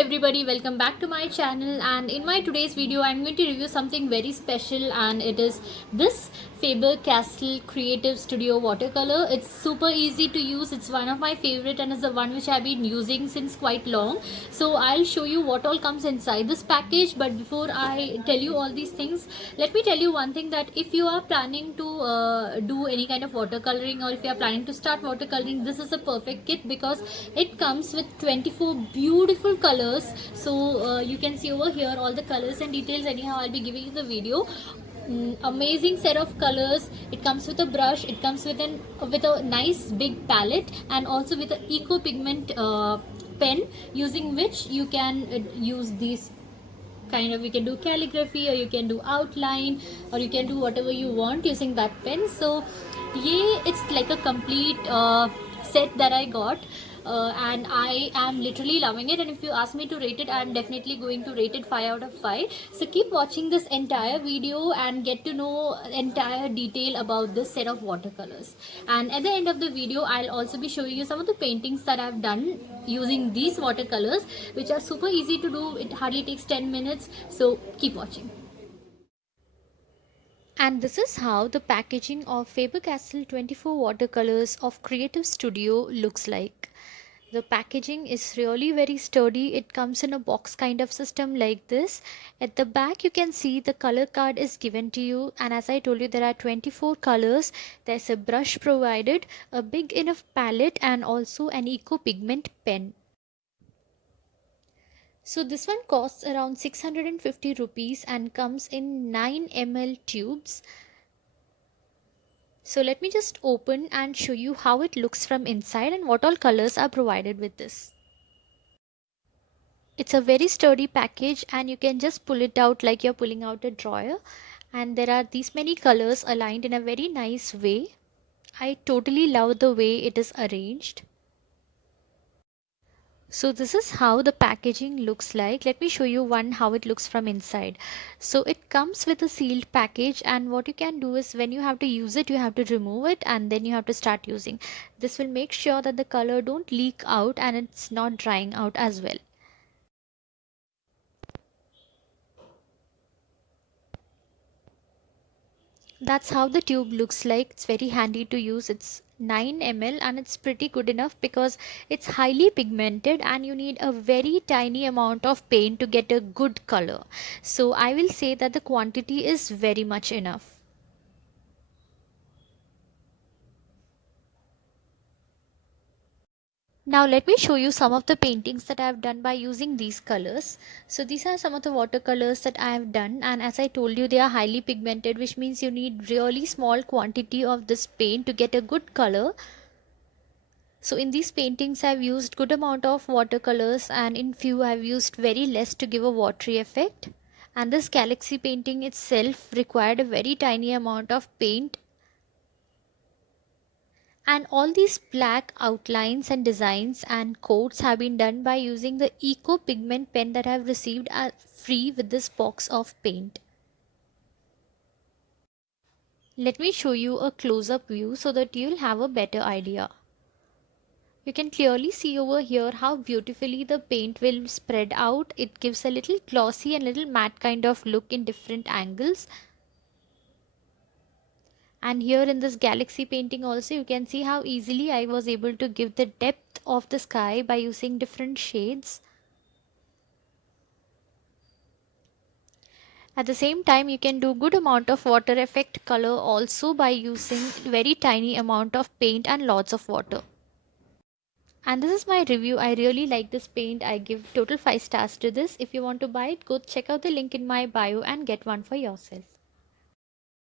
everybody, welcome back to my channel, and in my today's video I'm going to review something very special, and it is this Faber-Castell Creative Studio watercolor. It's super easy to use. It's one of my favorite and is the one which I've been using since quite long. So I'll show you what all comes inside this package, but before I tell you all these things, let me tell you one thing, that if you are planning to do any kind of watercoloring, or if you are planning to start watercoloring, this is a perfect kit because it comes with 24 beautiful colors. So you can see over here all the colors and details. Anyhow, I'll be giving you the video. Amazing set of colors. It comes with a brush, it comes with a nice big palette, and also with an eco pigment pen, using which you can use these kind of, you can do calligraphy, or you can do outline, or you can do whatever you want using that pen. So yeah, it's like a complete set that I got, and I am literally loving it. And if you ask me to rate it, I'm definitely going to rate it 5 out of 5. So keep watching this entire video and get to know entire detail about this set of watercolors. And at the end of the video, I'll also be showing you some of the paintings that I've done using these watercolors, which are super easy to do. It hardly takes 10 minutes. So keep watching. And this is how the packaging of Faber-Castell 24 watercolors of Creative Studio looks like. The packaging is really very sturdy. It comes in a box kind of system like this. At the back you can see the color card is given to you, and as I told you, there are 24 colors. There's a brush provided, a big enough palette, and also an eco pigment pen. So this one costs around 650 rupees and comes in 9 ml tubes. So let me just open and show you how it looks from inside and what all colors are provided with this. It's a very sturdy package, and you can just pull it out like you're pulling out a drawer, and there are these many colors aligned in a very nice way. I totally love the way it is arranged. So this is how the packaging looks like. Let me show you one how it looks from inside. So it comes with a sealed package, and what you can do is, when you have to use it, you have to remove it and then you have to start using. This will make sure that the color don't leak out and it's not drying out as well. That's how the tube looks like. It's very handy to use. It's 9 ml and it's pretty good enough because it's highly pigmented and you need a very tiny amount of paint to get a good color. So I will say that the quantity is very much enough. Now let me show you some of the paintings that I have done by using these colors. So these are some of the watercolors that I have done, and as I told you, they are highly pigmented, which means you need really small quantity of this paint to get a good color. So in these paintings I've used good amount of watercolors, and in few I've used very less to give a watery effect. And this galaxy painting itself required a very tiny amount of paint, and all these black outlines and designs and codes have been done by using the eco pigment pen that I have received free with this box of paint. Let me show you a close-up view so that you'll have a better idea. You can clearly see over here how beautifully the paint will spread out. It gives a little glossy and little matte kind of look in different angles. And here in this galaxy painting also, you can see how easily I was able to give the depth of the sky by using different shades. At the same time, you can do good amount of water effect color also by using very tiny amount of paint and lots of water. And this is my review. I really like this paint. I give total 5 stars to this. If you want to buy it, go check out the link in my bio and get one for yourself.